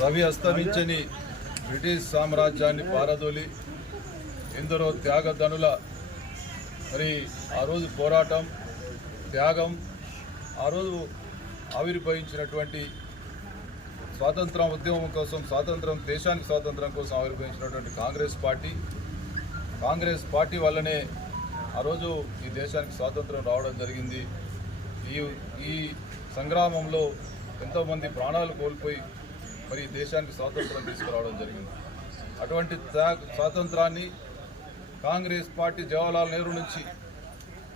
Ravi అస్తమించని British సామ్రాజ్యాన్ని పారదోలి ఎందరో త్యాగధనుల మరి ఆ రోజు పోరాటం త్యాగం ఆ రోజు ఆవిర్భవించినటువంటి స్వాతంత్రం ఉద్యమం కోసం స్వాతంత్రం దేశానికి స్వాతంత్రం కోసం ఆవిర్భవించినటువంటి కాంగ్రెస్ పార్టీ. కాంగ్రెస్ పార్టీ వల్లనే ఆ రోజు ఈ దేశానికి స్వాతంత్రం రావడం జరిగింది. ఈ ఈ సంగ్రామంలో ఎంతోమంది ప్రాణాలు కోల్పోయి మరి దేశానికి స్వాతంత్రం తీసుకురావడం జరిగింది. అటువంటి స్వాతంత్రాన్ని కాంగ్రెస్ పార్టీ జవహర్లాల్ నెహ్రూ నుంచి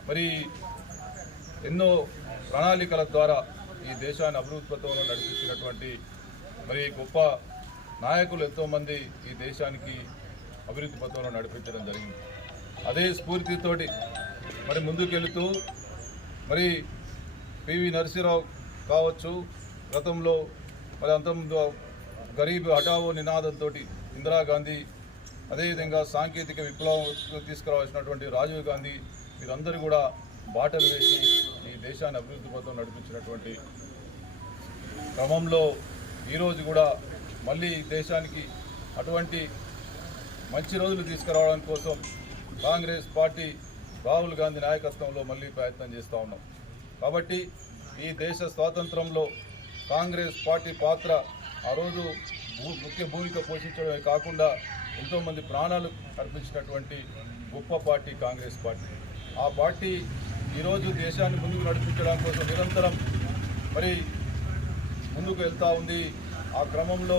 మరి ఎన్నో ప్రణాళికల ద్వారా ఈ దేశాన్ని అభివృద్ధి నడిపించినటువంటి మరి గొప్ప నాయకులు ఎంతోమంది ఈ దేశానికి అభివృద్ధి పథంలో నడిపించడం జరిగింది. అదే స్ఫూర్తితోటి మరి ముందుకెళ్తూ మరి పివి నరసింహరావు కావచ్చు గతంలో మరి అంతకుముందు గరీబ్ హఠావో నినాదంతో ఇందిరాగాంధీ అదేవిధంగా సాంకేతిక విప్లవం తీసుకురావాల్సినటువంటి రాజీవ్ గాంధీ వీరందరూ కూడా బాటలు వేసి ఈ దేశాన్ని అభివృద్ధి పథం నడిపించినటువంటి క్రమంలో ఈరోజు కూడా మళ్ళీ దేశానికి అటువంటి మంచి రోజులు తీసుకురావడం కోసం కాంగ్రెస్ పార్టీ రాహుల్ గాంధీ నాయకత్వంలో మళ్ళీ ప్రయత్నం చేస్తూ ఉన్నాం. కాబట్టి ఈ దేశ స్వాతంత్రంలో కాంగ్రెస్ పార్టీ పాత్ర ఆ రోజు భూ- ముఖ్య భూమిక పోషించడమే కాకుండా ఎంతోమంది ప్రాణాలు అర్పించినటువంటి గొప్ప పార్టీ కాంగ్రెస్ పార్టీ. ఆ పార్టీ ఈరోజు దేశాన్ని ముందుకు నడిపించడం కోసం నిరంతరం మరి ముందుకు వెళ్తూ ఉంది. ఆ క్రమంలో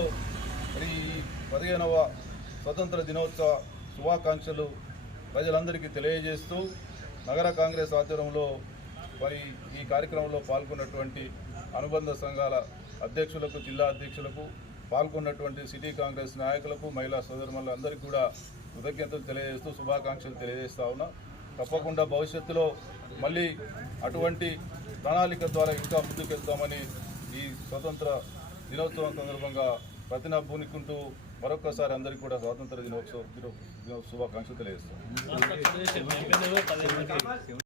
మరి ఈ పదిహేనవ స్వతంత్ర దినోత్సవ శుభాకాంక్షలు ప్రజలందరికీ తెలియజేస్తూ నగర కాంగ్రెస్ ఆధ్వర్యంలో మరి ఈ కార్యక్రమంలో పాల్గొన్నటువంటి అనుబంధ సంఘాల అధ్యక్షులకు జిల్లా అధ్యక్షులకు పాల్గొన్నటువంటి సిటీ కాంగ్రెస్ నాయకులకు మహిళా సోదరులందరికీ కూడా కృతజ్ఞతలు తెలియజేస్తూ శుభాకాంక్షలు తెలియజేస్తా ఉన్నా. తప్పకుండా భవిష్యత్తులో మళ్ళీ అటువంటి ప్రణాళిక ద్వారా ఇంకా ముందుకెళ్తామని ఈ స్వతంత్ర దినోత్సవం సందర్భంగా ప్రతిన పూనుకుంటూ మరొకసారి అందరికీ కూడా స్వాతంత్ర దినోత్సవ దినో దినోత్సవ శుభాకాంక్షలు తెలియజేస్తాం